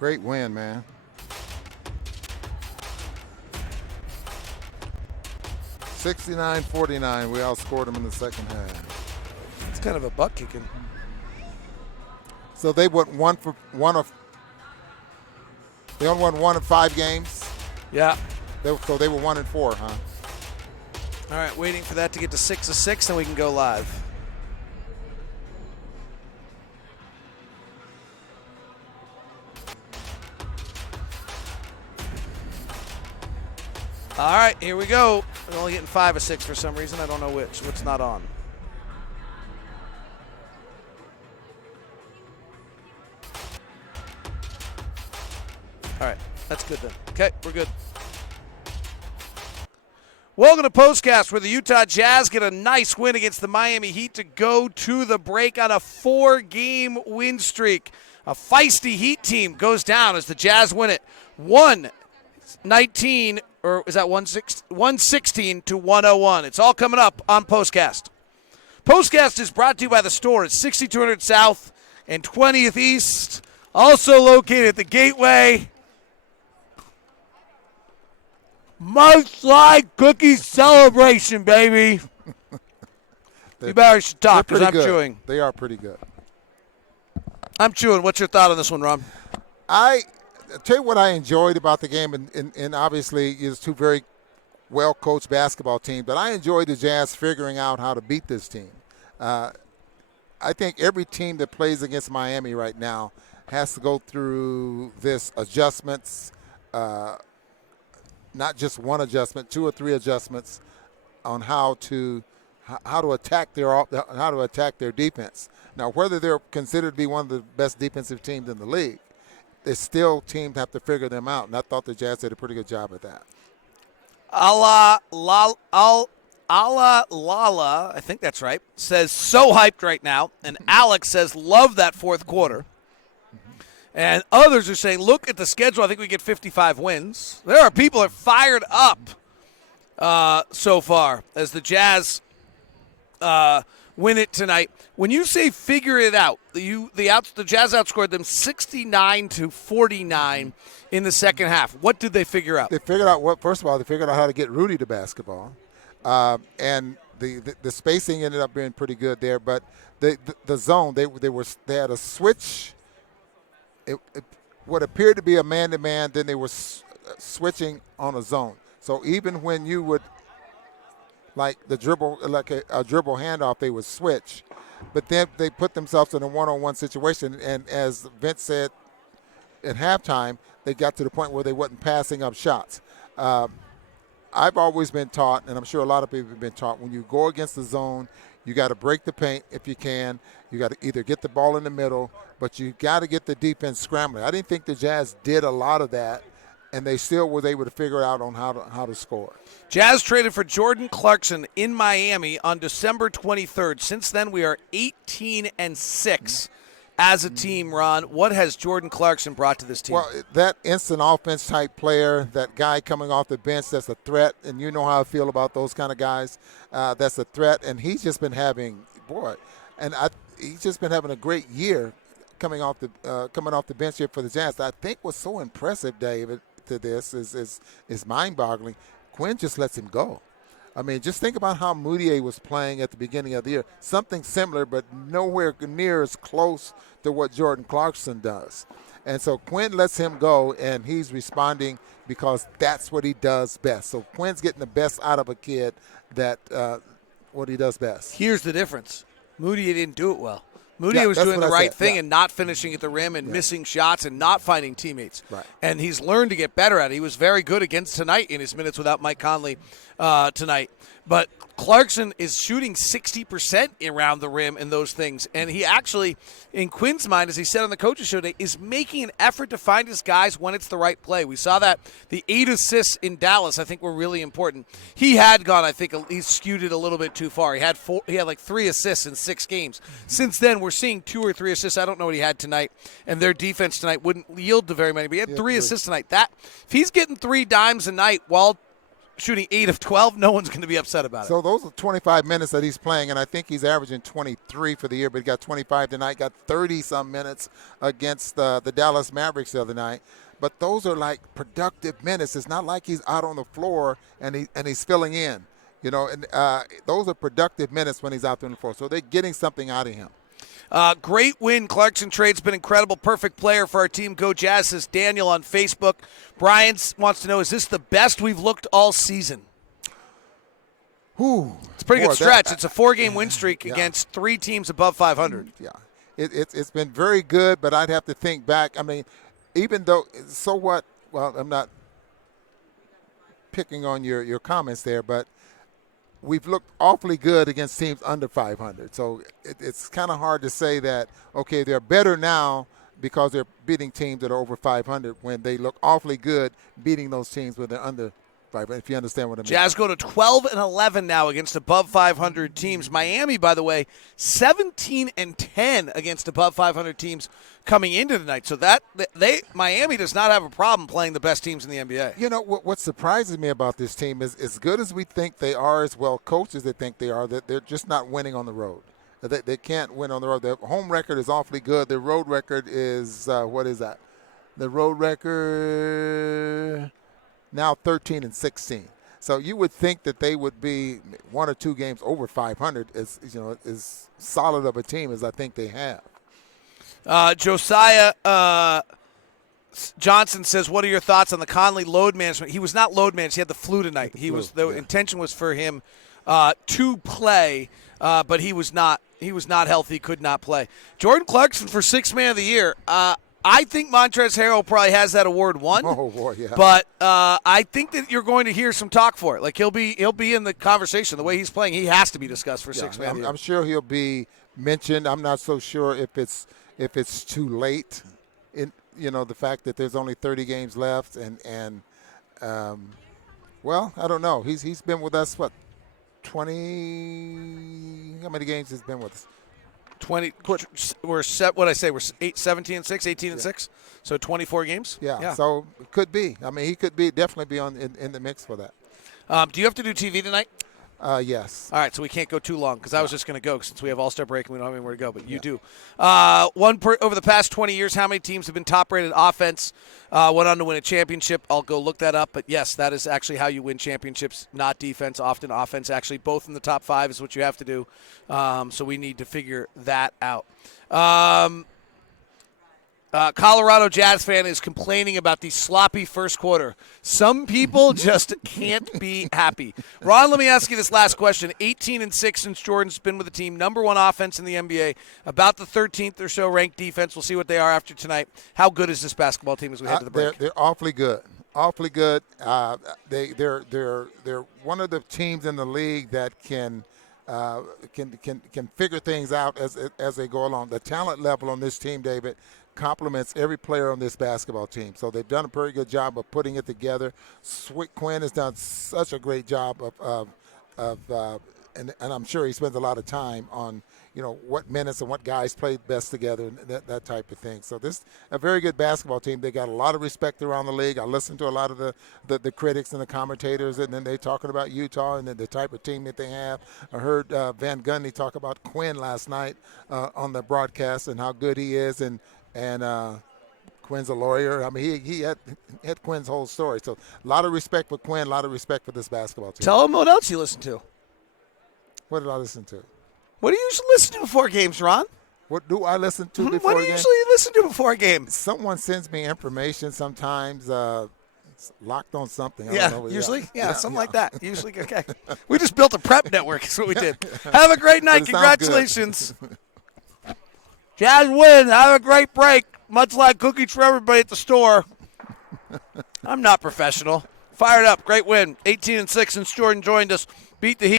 Great win, man. $69-49. We outscored them in the second half. It's kind of a butt kicking. So they went they only won 1 of 5 games. Yeah. So they were 1-4, huh? All right, waiting for that to get to 6-6, then we can go live. All right, here we go. We're only getting 5 of 6 for some reason. I don't know what's not on. All right, that's good then. Okay, we're good. Welcome to POSTCAST, where the Utah Jazz get a nice win against the Miami Heat to go to the break on a 4-game win streak. A feisty Heat team goes down as the Jazz win it 119, or is that 116 to 101. It's all coming up on POSTCAST. POSTCAST is brought to you by the store at 6200 South and 20th East, also located at the Gateway. Much like cookie celebration, baby. You better should talk because I'm chewing. They are pretty good. I'm chewing. What's your thought on this one, Ron? I tell you what I enjoyed about the game, and obviously it's two very well-coached basketball teams, but I enjoyed the Jazz figuring out how to beat this team. I think every team that plays against Miami right now has to go through this adjustments, not just one adjustment, 2 or 3 adjustments on how to attack their defense. Now, whether they're considered to be one of the best defensive teams in the league, they still teams have to figure them out, and I thought the Jazz did a pretty good job at that. Lala, I think that's right, says so hyped right now, and Alex says love that fourth quarter. And others are saying, look at the schedule. I think we get 55 wins. There are people that are fired up so far as the Jazz win it tonight. When you say figure it out, the Jazz outscored them 69 to 49 in the second half. What did they figure out? They figured out first of all, they figured out how to get Rudy to basketball, and the spacing ended up being pretty good there. But the zone, they had a switch. What appeared to be a man-to-man, then they were switching on a zone. So even when you would, like a dribble handoff, they would switch. But then they put themselves in a one-on-one situation, and as Vince said at halftime, they got to the point where they wasn't passing up shots. I've always been taught, and I'm sure a lot of people have been taught, when you go against the zone, you got to break the paint if you can. You got to either get the ball in the middle, but you got to get the defense scrambling. I didn't think the Jazz did a lot of that, and they still was able to figure out on how to score. Jazz traded for Jordan Clarkson in Miami on December 23rd. Since then, we are 18-6 as a team, Ron. What has Jordan Clarkson brought to this team? Well, that instant offense type player, that guy coming off the bench that's a threat, and you know how I feel about those kind of guys. That's a threat, and he's just been having, he's just been having a great year coming off the bench here for the Jazz. I think what's so impressive, David, to this is mind-boggling. Quinn just lets him go. I mean, just think about how Moutier was playing at the beginning of the year. Something similar, but nowhere near as close to what Jordan Clarkson does. And so Quinn lets him go, and he's responding because that's what he does best. So Quinn's getting the best out of a kid that what he does best. Here's the difference. Moutier didn't do it well. Moutier was doing the right thing and not finishing at the rim and missing shots and not finding teammates. Right. And he's learned to get better at it. He was very good against tonight in his minutes without Mike Conley tonight. But Clarkson is shooting 60% around the rim and those things. And he actually, in Quinn's mind, as he said on the coaches show today, is making an effort to find his guys when it's the right play. We saw that the 8 assists in Dallas, I think, were really important. He had gone, I think, he skewed it a little bit too far. He had like 3 assists in 6 games. Since then, we're seeing 2 or 3 assists. I don't know what he had tonight. And their defense tonight wouldn't yield to very many. But he had 3 assists tonight. If he's getting 3 dimes a night while shooting 8 of 12, no one's going to be upset about it. So those are 25 minutes that he's playing, and I think he's averaging 23 for the year, but he got 25 tonight, got 30-some minutes against the Dallas Mavericks the other night. But those are like productive minutes. It's not like he's out on the floor and he's filling in. And those are productive minutes when he's out there on the floor. So they're getting something out of him. Great win. Clarkson trade's been incredible. Perfect player for our team. Go Jazz, says Daniel on Facebook. Brian wants to know, is this the best we've looked all season? Ooh, it's a pretty good stretch. It's a 4-game win streak against 3 teams above 500. Yeah, it's been very good, but I'd have to think back. I mean, even though, so what? Well, I'm not picking on your comments there, but we've looked awfully good against teams under 500. So it's kind of hard to say that, okay, they're better now because they're beating teams that are over 500 when they look awfully good beating those teams when they're under 500, if you understand what I mean. Jazz go to 12-11 now against above 500 teams. Miami, by the way, 17-10 against above 500 teams coming into the night. So Miami does not have a problem playing the best teams in the NBA. You know, what surprises me about this team is, as good as we think they are, as well coached as they think they are, that they're just not winning on the road. They can't win on the road. Their home record is awfully good. Their road record is, what is that? The road record now 13-16. So you would think that they would be 1 or 2 games over 500 as solid of a team as I think they have. Josiah Johnson says, what are your thoughts on the Conley load management? He was not load managed. He had the flu tonight. The intention was for him to play, but he was not healthy, could not play. Jordan Clarkson for 6th man of the year. I think Montrezl Harrell probably has that award won. Oh boy, yeah. But I think that you're going to hear some talk for it. Like he'll be in the conversation. The way he's playing, he has to be discussed for 6th man of the year. I'm sure he'll be mentioned. I'm not so sure if it's too late. In the fact that there's only 30 games left, and well, I don't know. He's been with us 20. How many games has been with us? 20. We're set. What I say? We're 17-6, 18-6. So 24 games. Yeah. So it could be. I mean, he could definitely be in the mix for that. Do you have to do TV tonight? Yes. All right, so we can't go too long because I was just going to go since we have All-Star break and we don't have anywhere to go, but you do. Over the past 20 years, how many teams have been top-rated offense, went on to win a championship? I'll go look that up, but yes, that is actually how you win championships, not defense, often offense. Actually, both in the top 5 is what you have to do, so we need to figure that out. Colorado Jazz fan is complaining about the sloppy first quarter. Some people just can't be happy. Ron, let me ask you this last question. 18-6 since Jordan's been with the team. Number 1 offense in the NBA. About the 13th or so ranked defense. We'll see what they are after tonight. How good is this basketball team as we head to the break? They're awfully good. Awfully good. They're one of the teams in the league that can figure things out as they go along. The talent level on this team, David, complements every player on this basketball team. So they've done a pretty good job of putting it together. Quinn has done such a great job and I'm sure he spends a lot of time on, what minutes and what guys played best together and that type of thing. So this is a very good basketball team. They got a lot of respect around the league. I listened to a lot of the critics and the commentators, and then they're talking about Utah and the type of team that they have. I heard Van Gundy talk about Quinn last night on the broadcast and how good he is, and Quinn's a lawyer. I mean, he had Quinn's whole story. So a lot of respect for Quinn, a lot of respect for this basketball team. Tell him what else you listen to. What did I listen to? What do you usually listen to before games, Ron? What do I listen to before a game? What do you usually listen to before a game? Someone sends me information sometimes. It's locked on something. I don't know. Usually? Yeah, something like that. Usually, okay. We just built a prep network is what we did. Have a great night. Congratulations. Jazz win. Have a great break. Much like cookies for everybody at the store. I'm not professional. Fired up. Great win. 18-6 since Jordan joined us. Beat the Heat.